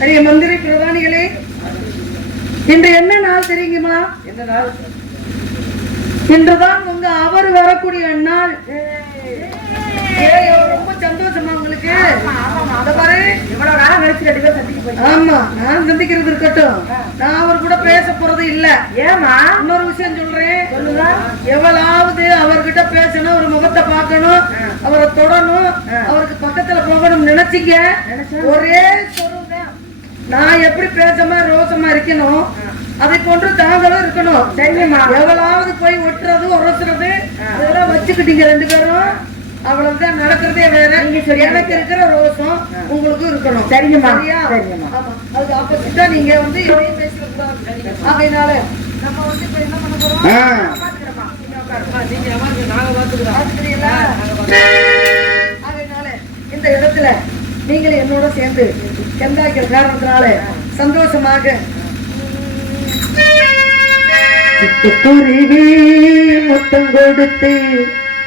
அரிய மந்திரி பிரதானிகளே இன்று என்ன நாள் தெரியுமா? என்ன நாள்? இன்றுதான் உங்க அவர் வரக்கூடிய நாள். ரொம்ப சந்தோஷமா உங்களுக்கு. அத பாரு. இவ்வளவு நாளா கழிச்சு ரெண்டு பேரும் சந்திக்க போய் ஆமா நான் சந்திக்கிறது இருக்கட்டும். நான் அவர் கூட பேச போறது இல்ல. ஏமா இன்னொரு விஷயம் சொல்றேன். எவ்வளவு அவர்கிட்ட பேசணும் ஒரு முகத்தை பார்க்கணும் அவரை தொடணும் அவருக்கு பக்கத்துல போகணும் நினைச்சீங்க ஒரே நான் எப்படி பேசமா ரோசமா இருக்கணும்? அதை போன்று தாங்களும் இருக்கணும். எவ்வளவு போய் ஒட்டுறது உரசுறது அதெல்லாம் வச்சுக்கிட்டீங்க ரெண்டு பேரும். அவ்வளவுதான் நடக்கிறதே வேற. எனக்கு இருக்கிற ரோசம் உங்களுக்கும் இருக்கணும். சரிங்கம்மா. சரிங்கம்மா. அதுக்கு ஆப்போசிட்டா நீங்க வந்து எதையும் பேசக்கூடாது ஆகையினால நம்ம வந்து இப்ப என்ன பண்ண போறோம்? ஆகையினால இந்த இடத்துல நீங்கள் என்னோட சேர்ந்து செந்தாக்கிற காரணத்தினால சந்தோஷமாக சிட்டுக்குருவி முத்தம் கொடுத்து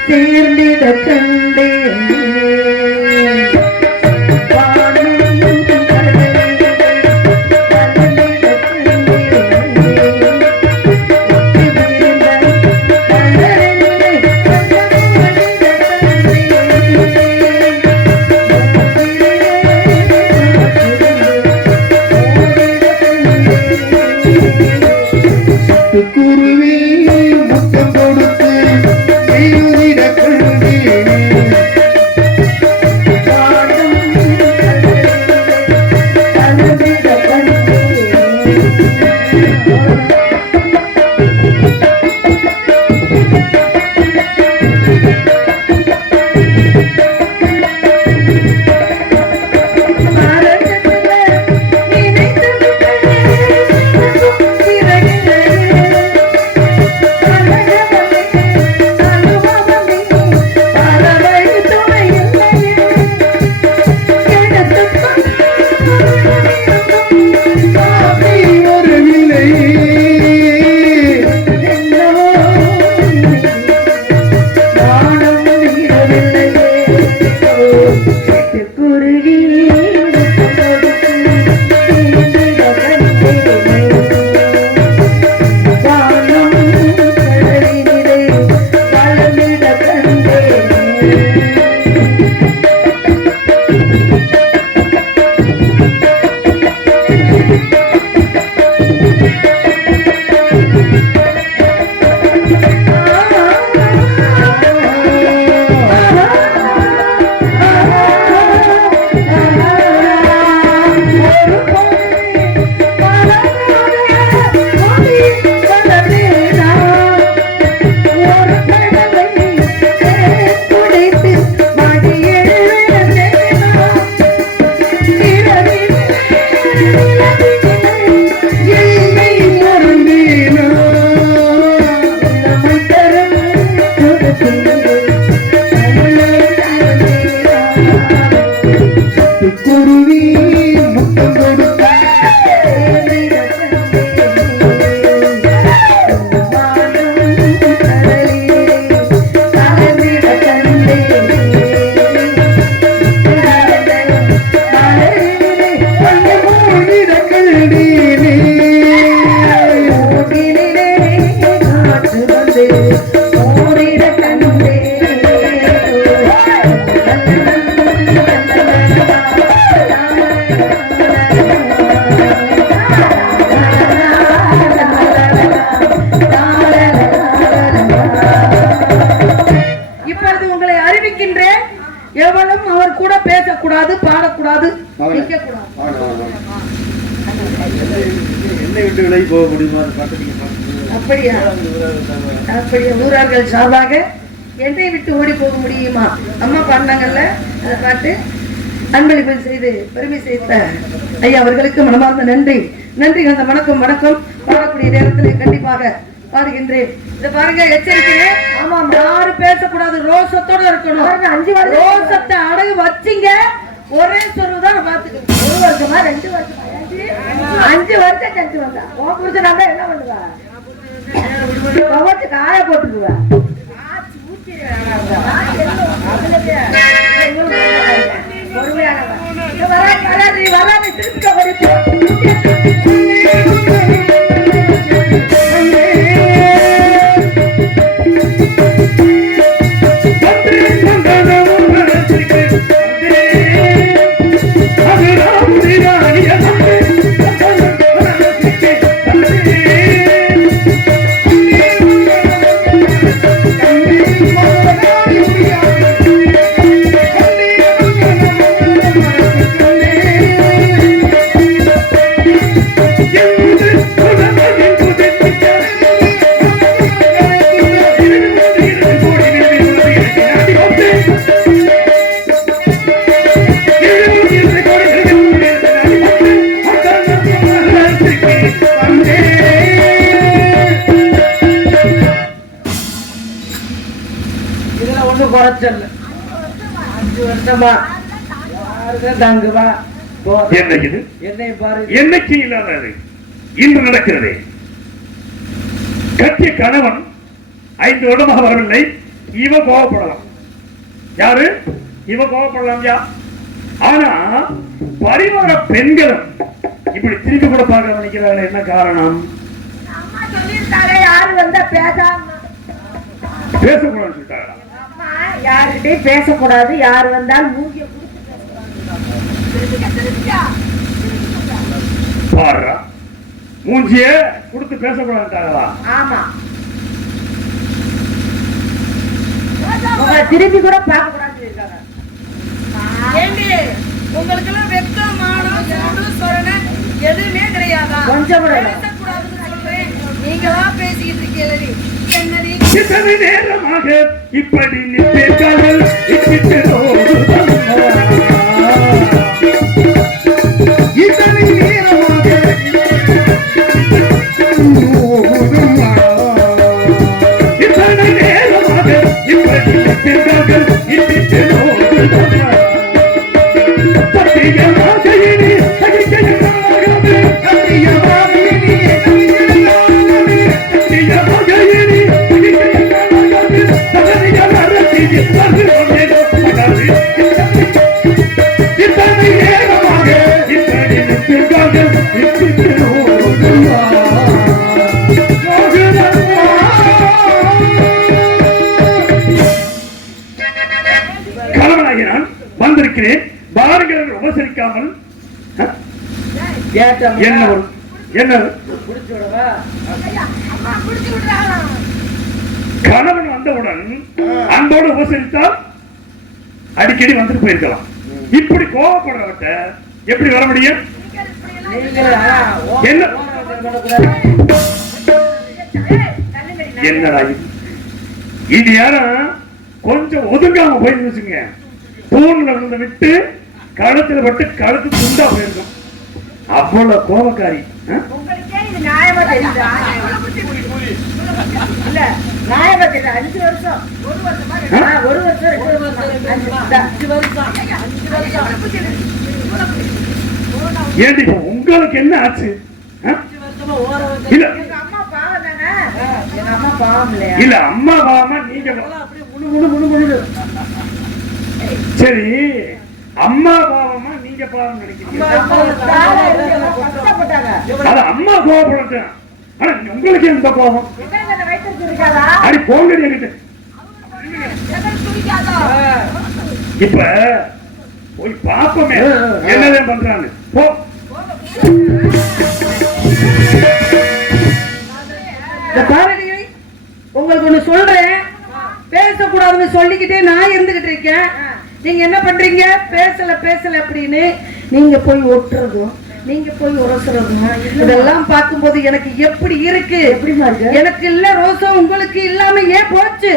சேர்ந்திட கண்டேன் Música ஊரார்கள் சார்பாக என்னை விட்டு ஓடி போக முடியுமா? அம்மா பாடினாங்கல்ல அதை பாட்டு அன்பளிப்பு செய்து பெருமை செய்த ஐயா அவர்களுக்கு மனமார்ந்த நன்றி. நன்றி அந்த வணக்கம் வணக்கம். பாடக்கூடிய நேரத்தில் கண்டிப்பாக பாடுகின்றேன். இத பாருங்க எச்சரிக்கிறேன் ஆமா யாரும் பேசக்கூடாது ரோசத்தோட இருக்கணும். அஞ்சு ரோசத்தை அடகு வச்சீங்க. ஒரே சொல்லுதான் பாத்துக்கணும் ஒரு வருஷமா ரெண்டு வருஷமா? அஞ்சு? வருஷம் செஞ்சு வந்தா உன் புருஷனா என்ன பண்ணுவா? காய போட்டுக்குவேன். வராது வராது திருப்பி என்ன இது? என்னைக்கு இல்லாதது இன்று நடக்கிறது. கட்டிய கணவன் ஐந்து வருடமாக வரவில்லை. இவ கோவப்படலாம். யாரு? இவ கோவப்படலாம் யா? ஆனா பரிவார பெண்களும் இப்படி திருப்பி கூட பார்க்க நினைக்கிறாங்க என்ன காரணம்? அம்மா சொல்லியிருக்காங்க யாரு வந்தா பேசாம பேசக்கூடாதுன்னு சொல்லிட்டாங்களா? அம்மா யாருகிட்டயும் பேசக்கூடாது. யாரு வந்தாலும் மூங்கிய பாடுறா. மூஞ்சிய கொடுத்து பேசக்கூடாதுட்டாங்களா ஆமா. திருப்பி கூட பார்க்க கூடாதுன்னு இருக்காங்க ஏண்டி உங்களுக்கு எல்லாம் வெக்கம் மானம் சூடு சொரணை எதுவுமே கிடையாதா? கொஞ்சம் கூட சொல்றேன். நீங்க தான் பேசிக்கிட்டு இருக்கீங்களே என்னடி? இத்தனை நேரமாக இப்படி நிற்பீர்கள் நிற்பீர்கள் என்ன என்ன விடவா? கணவன் வந்தவுடன் அன்போடு உபசரித்தால் அடிக்கடி வந்துட்டு போயிருக்கலாம். இப்படி கோவப்படுறவட்ட எப்படி வர முடியும்? என்ன? என்னடா இது? யாரும் கொஞ்சம் ஒதுங்காம போய் தூண்ல இருந்து விட்டு கழுத்துல பட்டு கழுத்து துண்டா போயிருக்கும். அவ்வளவு கோபக்காரி அஹ்? உங்களுக்கே இது நியாயமா தெரியுதா? இல்ல, நியாயமா தெரியல. அஞ்சு வருஷம். ஆ, ஒரு வருஷம், ரெண்டு வருஷம். அஞ்சு இந்த அஞ்சு வருஷம். அஞ்சு வருஷம். ஏண்டி இப்ப உங்களுக்கு என்ன ஆச்சு அஹ்? அஞ்சு வருஷமா ஓர வருஷம். இல்ல. இல்ல அம்மா பாவமா நீங்க. சரி அம்மா பாவமா நீங்க பாவம் நினைக்கிறீங்க அம்மா. அது ஆனா உங்களுக்கு எந்த கோபம்? அடி எனக்கு ஆ. இப்ப போய் பாப்போமே. என்னதான் பண்றான்னு போ உங்களுக்கு ஒண்ணு சொல்றேன் பேசக்கூடாதுன்னு சொல்லிக்கிட்டே நான் இருந்துகிட்டு இருக்கேன் நீங்க என்ன பண்றீங்க? பேசல பேசல அப்படின்னு நீங்க போய் ஒட்டுறதும் நீங்க போய் உரசுறதும் இதெல்லாம் பார்க்கும்போது எனக்கு எப்படி இருக்கு? எனக்கு இல்ல ரோசம் உங்களுக்கு இல்லாம ஏன் போச்சு?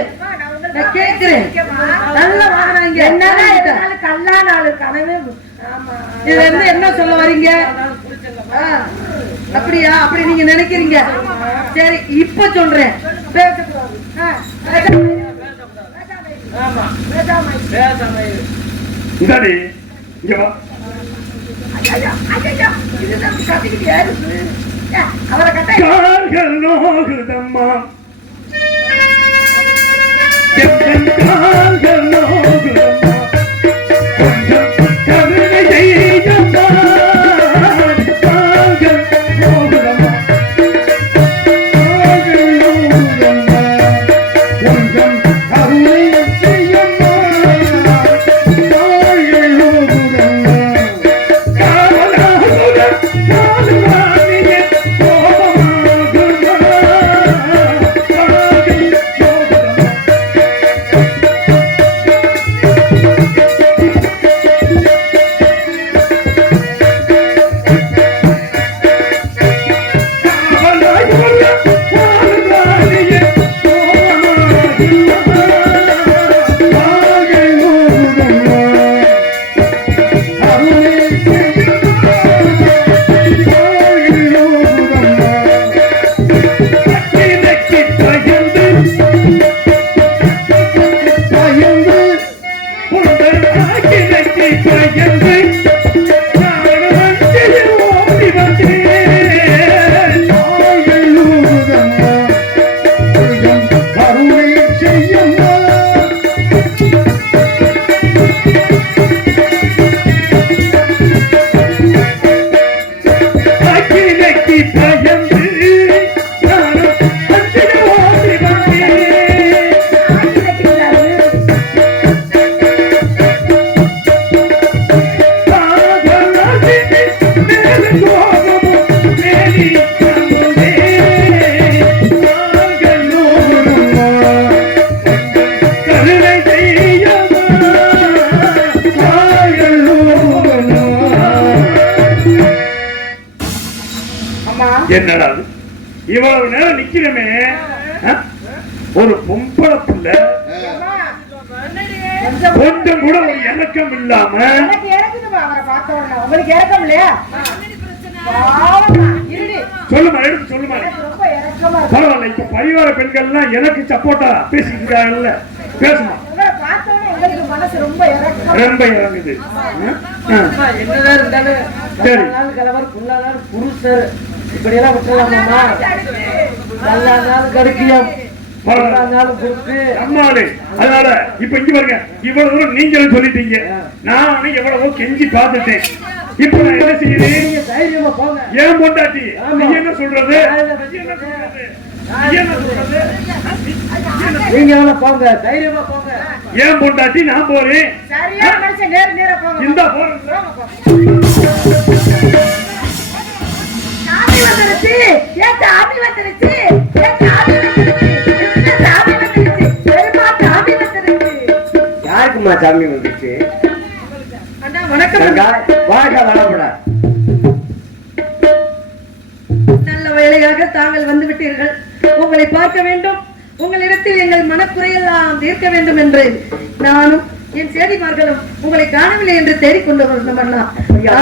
நான் கேக்குறேன்? நல்லா வாங்குறாங்க. இருந்தாலும் கல்லா நாலு கனவே இதுல இருந்து என்ன சொல்ல வரீங்க? அப்படியா? அப்படி நீங்க நினைக்கிறீங்க? சரி இப்ப சொல்றேன். பேசக்கூடாது ஆ, ஆமா பேசாம பேசாம இரு. இதாடி இங்க வா. ஐயா, ஐயா, என்னடா? இவ்வளவு நேரம் நிக்கிறமே? ஒரு பொம்பளை பிள்ளை கொஞ்சம் கூட ஒரு இறக்கம் இல்லாம எனக்கு இறக்குதுமா அவரை பார்த்த உடனே. உங்களுக்கு இறக்கம் இல்லையா? சொல்லுமா எடுத்து சொல்லுமா. பரவாயில்ல இப்ப பரிவார பெண்கள்லாம் எனக்கு சப்போர்ட்டா பேசிட்டு இருக்காங்கல்ல பேசுமா. உங்களை பார்த்த உடனே எங்களுக்கு மனசு ரொம்ப இறங்குது. என்னதான் இருந்தாலும் புருஷர். இப்படி எல்லாம் விட்டுலாமாம்மா நல்ல நாள் கடுக்கியம் அதனால இப்ப இங்க பாருங்க இவ்வளவு தூரம் நீங்களும் சொல்லிட்டீங்க. நானும் எவ்வளவோ கெஞ்சி பார்த்துட்டேன். இப்ப நான் என்ன செய்யறேன்? நீங்க தைரியமா போங்க. ஏன் பொண்டாட்டி? ஆமா. நீ என்ன சொல்றது? நான் என்ன நீ என்ன சொல்றது? நீ என்ன சொல்றது? நீங்க எவ்வளவு போங்க தைரியமா போங்க. ஏன் பொண்டாட்டி? நான் போறேன். சரியான மனுஷன் நேர நேர போங்க. இந்த போறேன். வந்துருச்சு. வந்துருச்சு? வந்துருச்சு? வந்துருச்சு? வந்துருச்சு. யாருக்குமா சாமி வந்துச்சு அண்ணா வணக்கம். வரப்பட நல்ல வேளையாக தாங்கள் வந்து விட்டீர்கள் உங்களை பார்க்க வேண்டும். உங்களிடத்தில் எங்கள் மனக்குறையெல்லாம் தீர்க்க வேண்டும் என்று நானும் என் சேதிமார்களும் உங்களை காணவில்லை என்று தேடிக்கொண்டு வந்தோம் அண்ணா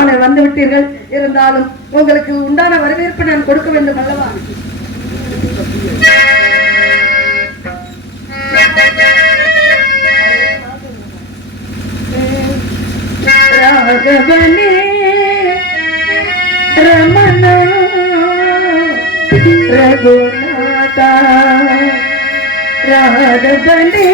நான் வந்து விட்டீர்கள். இருந்தாலும் உங்களுக்கு உண்டான வரவேற்பு நான் கொடுக்க வேண்டும் அல்லவா? ராகவனே ரமண ரகுநாதா ராகவனே.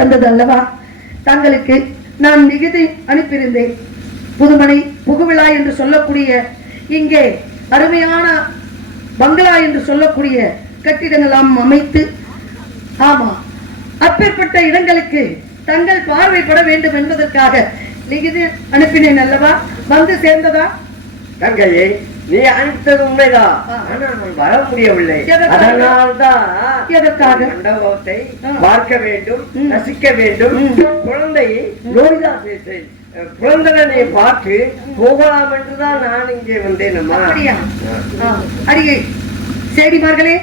தந்தது அல்லவா தங்களுக்கு நான் மிகுதி அனுப்பியிருந்தேன். புதுமனை புகுவிழா என்று சொல்லக்கூடிய இங்கே அருமையான பங்களா என்று சொல்லக்கூடிய கட்டிடங்களாம் அமைத்து ஆமா அப்பேற்பட்ட இடங்களுக்கு தங்கள் பார்வைப்பட வேண்டும் என்பதற்காக மிகுதி அனுப்பினேன் அல்லவா? வந்து சேர்ந்ததா? தங்கையே நீ அனுப்பித்தது உண்மைதான். ஆனா நான் வர முடியவில்லை? அதனால்தான் எதற்காக? மண்டபத்தை. பார்க்க வேண்டும். ரசிக்க வேண்டும். குழந்தையை லோகிதாசத்தை குழந்தைகளை பார்த்து போகலாம் என்றுதான் நான் இங்கே ஆ. ஆ, அடியே சேடிமார்களே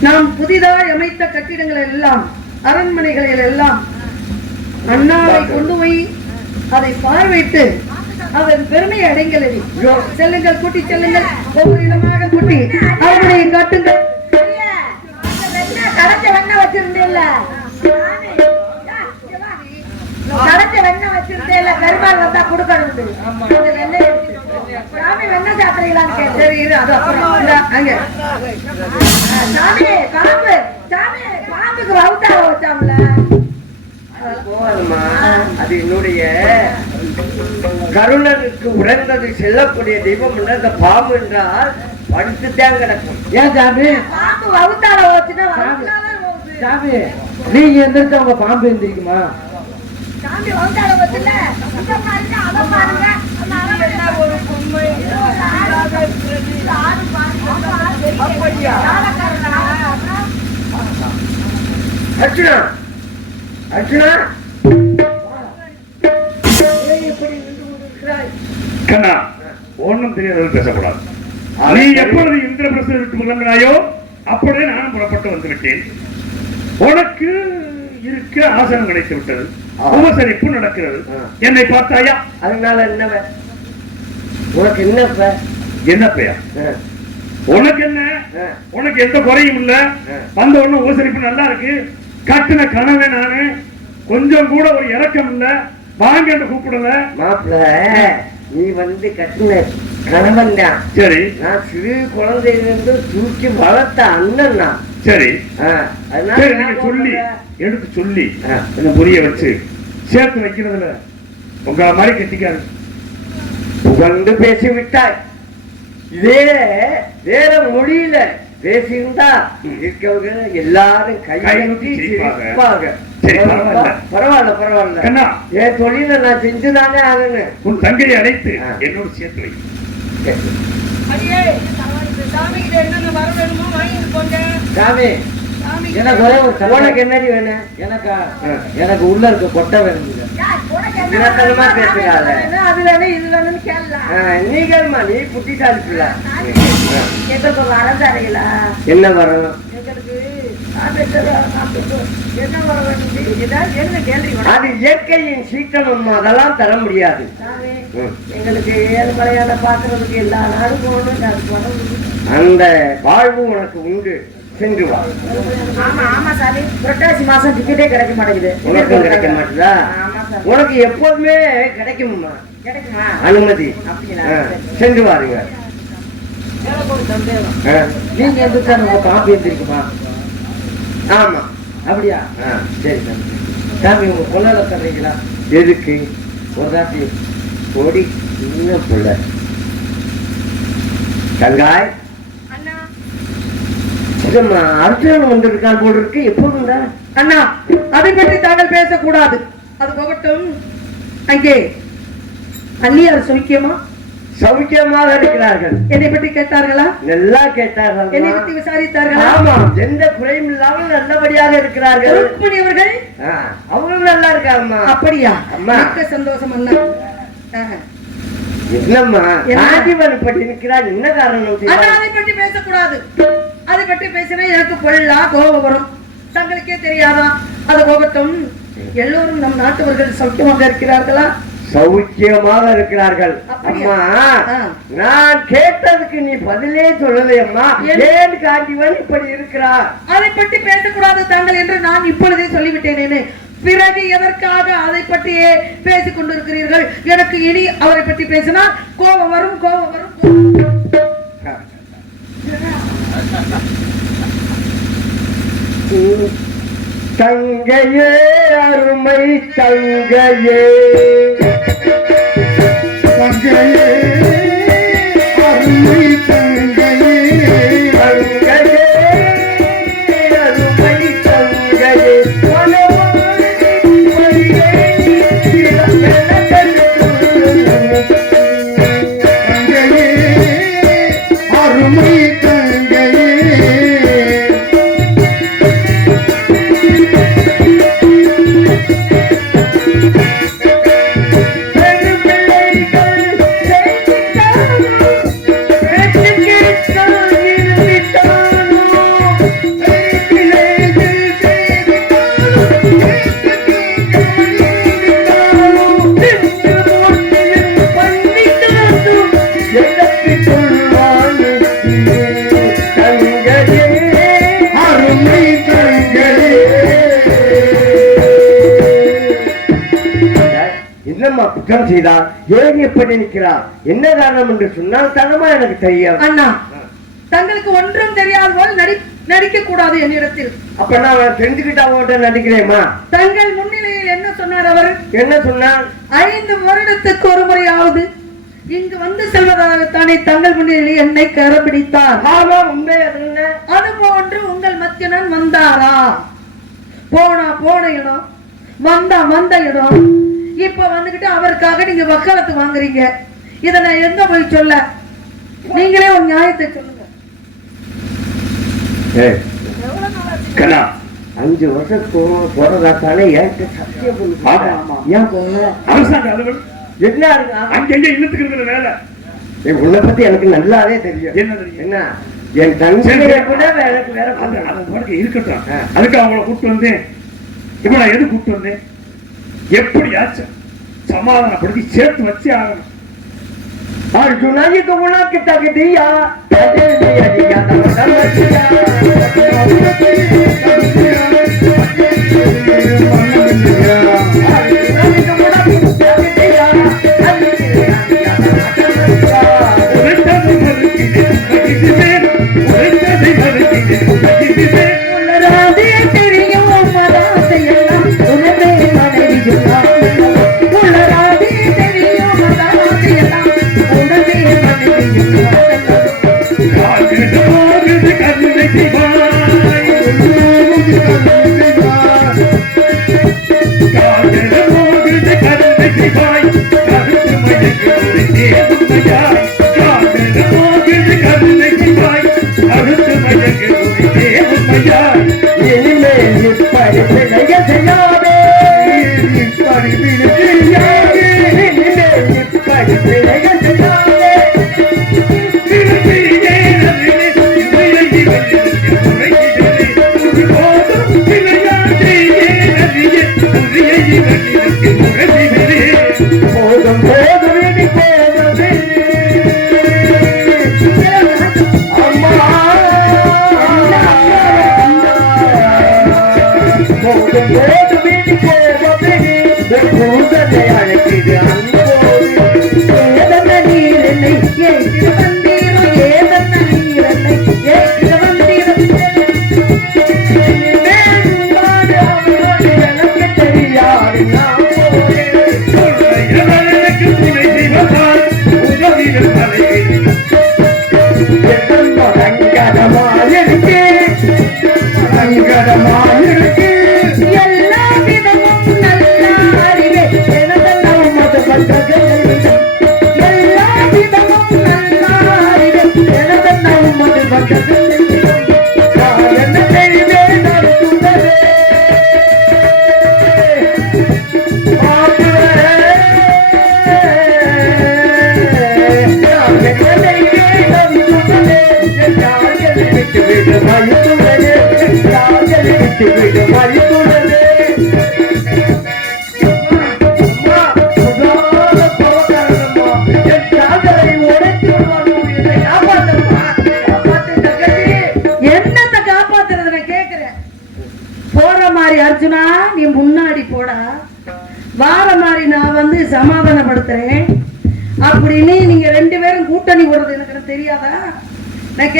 நாம் புதிதாய் அமைத்த கட்டிடங்கள் எல்லாம் அரண்மனைகளில் எல்லாம் அண்ணாவை கொண்டு போய் அதை பார்வையிட்டு அதன் பெருமையை அடைங்களடி. செல்லுங்கள் கூட்டி செல்லுங்கள். ஒவ்வொரு இடமாக கூட்டி அவருடைய காட்டுங்கள். கடைச்ச வெண்ணெய் வச்சிருந்தேல்ல கடைச்ச வெண்ணெய் வச்சிருந்தேல்ல பெருமாள் வந்தா கொடுக்கணும். சாமி வெண்ணெய் சாப்பிடுறீங்களான்னு சாமி பாம்பு. சாமி பாம்புக்கு அது போகாதும்மா அது என்னுடைய கருணனுக்கு உடந்தது செல்லக்கூடிய தெய்வம் அந்த பாம்பு என்றால் படுத்துத்தான் கிடக்கும். ஏன் சாமி? பாம்பு வவுத்தார வச்சுன்னா வவுத்தார போகுது. சாமி நீங்க எந்திரிச்சா உங்க பாம்பு எந்திரிக்குமா? சாமி வவுத்தார கண்ணா ஒண்ணும் தெரியாதது பேசக்கூடாது. நீ எப்பொழுது இந்திரபிரசனை விட்டு முழங்கினாயோ அப்பொழுதே நானும் புறப்பட்டு வந்து விட்டேன். உனக்கு இருக்க ஆசனம் கிடைத்து விட்டது. உபசரிப்பு நடக்கிறது. என்னை பார்த்தாயா? அதனால என்னவ? உனக்கு என்ன ஆ, உனக்கு என்ன. உனக்கு எந்த குறையும் இல்ல. வந்த உடனே உபசரிப்பு நல்லா இருக்கு. கட்டின கனவே நானு. கொஞ்சம் கூட ஒரு இறக்கம் இல்ல. வாங்க கூப்பிடல. மாப்பிள. நீ வந்து கட்டின கணவன் தான். சரி. நான் சிறு குழந்தையிலிருந்து தூக்கி வளர்த்த அண்ணன் நான். சரி. சரி நீங்க சொல்லி. எடுத்து சொல்லி. கொஞ்சம் புரிய வச்சு. சேர்த்து வைக்கிறதுல. உங்களை மாதிரி கட்டிக்காரு புகழ்ந்து பேசிவிட்டாய். இதே வேற மொழியில பேசியிருந்தா இருக்கவங்க எல்லாரும் கையெழுத்தி சிரிப்பாங்க. பரவாயில்ல. பரவாயில்ல கண்ணா என் தொழில நான் செஞ்சுதானே ஆகணும். உன் தங்கையை அழைத்து. என்னோடு சேர்த்து வை. அடியே சாமி கிட்ட என்னென்ன வர வேணுமோ வாங்கிட்டு போங்க. சாமி சாமி எனக்கு ஒரே ஒரு. உனக்கு என்னடி வேணும்? எனக்கா எனக்கு உள்ள இருக்க கொட்டை வேணுங்க இலக்கணமா பேசுறாள. அது வேணும் இது வேணும்னு கேட்கலாம் நீ கேளுமா நீ புத்திசாலி பிள்ளை வரம் என்ன வரணும் அது இயற்கையின் அம்மா அதெல்லாம் தர முடியாது. எங்களுக்கு ஏழு மலையாள பாக்குறதுக்கு எல்லா நாடும் போகணும் அந்த வாழ்வு உனக்கு உண்டு. சென்று வா. ஆமா ஆமா சாமி. புரட்டாசி மாசம் டிக்கெட்டே கிடைக்க மாட்டேங்குது. உனக்கும் கிடைக்க மாட்டுதா? உனக்கு எப்போதுமே கிடைக்கும்மா. கிடைக்குமா? அனுமதி. சென்று வாருங்க நீங்க. உங்க பாம்பு எந்திரிக்குமா ஆமா. அப்படியா? சரி சாமி சாமி உங்க கொள்ளையில தர்றீங்களா எதுக்கு? ஒரு தாட்டி. கொடி சின்ன புள்ள. தங்காய் அண்ணா. இதம்மா அர்ஜுனன் வந்திருக்கான் போல் இருக்கு. எப்போதுண்டா அண்ணா அதை பற்றி தாங்கள் பேசக்கூடாது. அது போகட்டும். அங்கே. அந்நியார் சௌக்கியமா சௌக்கியமாக இருக்கிறார்கள் என்னை பற்றி கேட்டார்களா? நல்லா கேட்டார்கள் என்னை பற்றி விசாரித்தார்களா? ஆமா எந்த குறையும் இல்லாமல் நல்லபடியாக இருக்கிறார்கள். அவர்கள்? அவங்களும் நல்லா இருக்காங்கம்மா. அப்படியா? அம்மா. சந்தோஷம் அண்ணா. என்னம்மா என்ன? ராஜீவன் பற்றி நிற்கிறார் என்ன காரணம்? அதை பற்றி பேசக்கூடாது. அதை பற்றி பேசினா எனக்கு பொல்லா கோபம் வரும். தங்களுக்கே தெரியாதா? அது போகட்டும் எல்லோரும் நம் நாட்டவர்கள் சௌக்கியமாக இருக்கிறார்களா? சௌக்கியமாக இருக்கிறார்கள்? அம்மா. நான் கேட்டதுக்கு நீ பதிலே சொல்லலை அம்மா? ஏன் காஞ்சிவன் இப்படி இருக்கிறார் அதை பற்றி பேசக்கூடாது தாங்கள் என்று நான் இப்பொழுதே சொல்லிவிட்டேனே பிறகு எதற்காக அதை பற்றியே பேசிக் கொண்டிருக்கிறீர்கள் எனக்கு இனி அவரை பற்றி பேசினா கோபம் வரும் கோபம் வரும் கோபம் வரும். தங்கையே அருமை தங்கையே. தங்கையே. குற்றம் செய்தார். ஏன் எப்படி நிற்கிறார். என்ன காரணம் என்று சொன்னால் தனமா எனக்கு தெரியாது. அண்ணா தங்களுக்கு ஒன்றும் தெரியாத போல் நடி நடிக்க கூடாது என்னிடத்தில். அப்ப நான் தெரிஞ்சுக்கிட்டா நடிக்கிறேம்மா? தங்கள் முன்னிலையில் என்ன சொன்னார் அவர்? என்ன சொன்னான் ஐந்து வருடத்துக்கு ஒரு முறையாவது இங்கு வந்து செல்வதாகத்தானே தங்கள் முன்னிலையில் என்னை கரப்பிடித்தார். ஆமா உண்மை அது போன்று உங்கள் மத்தியனன் வந்தாரா? போனா போன இடம் வந்தா வந்த இடம். இப்ப வந்துகிட்டு அவருக்காக நீங்க வக்காலத்து வாங்குறீங்க. இத நான் எங்க போய் சொல்ல? நீங்களே ஒரு நியாயத்தை சொல்லுங்க. ஏய், கண்ணா. அஞ்சு வருஷம் போறதா தானே என்கிட்ட சத்தியம் பண்ணி ஆமா, ஆமா. ஏன் என்ன இருக்கா அங்கங்க இழுத்துக்கிறது வேலை? ஏய், உன்னை பத்தி எனக்கு நல்லாவே தெரியும். என்ன தெரியும்? என்ன? என் தந்தையை விட வேற எனக்கு வேற இருக்கட்டும். அதுக்கு அவங்கள கூப்பிட்டு வந்தேன். இப்ப நான் எது கூப்பிட்டு வந்தேன்? எப்படியாச்சும் சமாதானப்படுத்தி சேர்த்து வச்சே ஆகணும் அர்ஜுனா இது உனக்கு தகுதியா தகுதி அடியா, தகுதியா.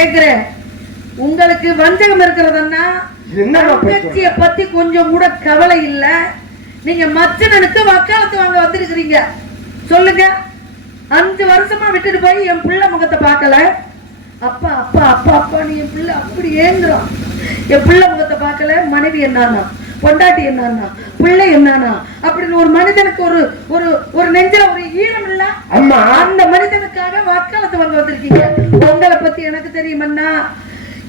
கேக்குறேன் உங்களுக்கு வஞ்சகம் இருக்கிறதுன்னா? தங்கச்சிய பத்தி கொஞ்சம் கூட கவலை இல்ல. நீங்க மச்சனனுக்கு வக்காலத்து வாங்க வந்திருக்கிறீங்க. சொல்லுங்க. அஞ்சு வருஷமா விட்டுட்டு போய் என் பிள்ளை முகத்தை பார்க்கல. அப்பா அப்பா அப்பா அப்பா நீ என் பிள்ளை அப்படி ஏங்குறான் என் பிள்ளை முகத்தை பார்க்கல மனைவி என்னானா பொண்டாட்டி என்னானா பிள்ளை என்னானா அப்படின்னு ஒரு மனிதனுக்கு ஒரு ஒரு ஒரு நெஞ்சில ஒரு ஈரம் இல்ல? அம்மா அந்த மனிதனுக்காக வக்காலத்து வாங்க வந்திருக்கீங்க. உங்களை பத்தி எனக்கு தெரியுமண்ணா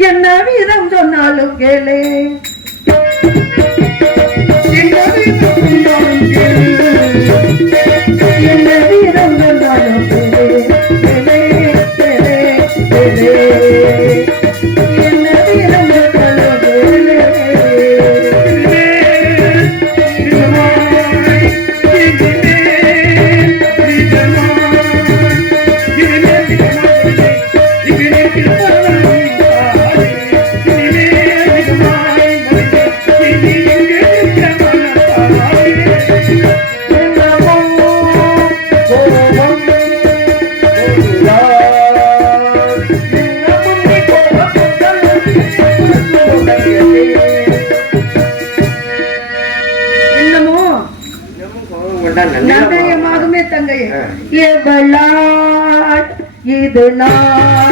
என்ன வீதம் சொன்னாலும் கேளு. என்ன நந்தயமாகுமே தங்கையே எவளாட் இது நான்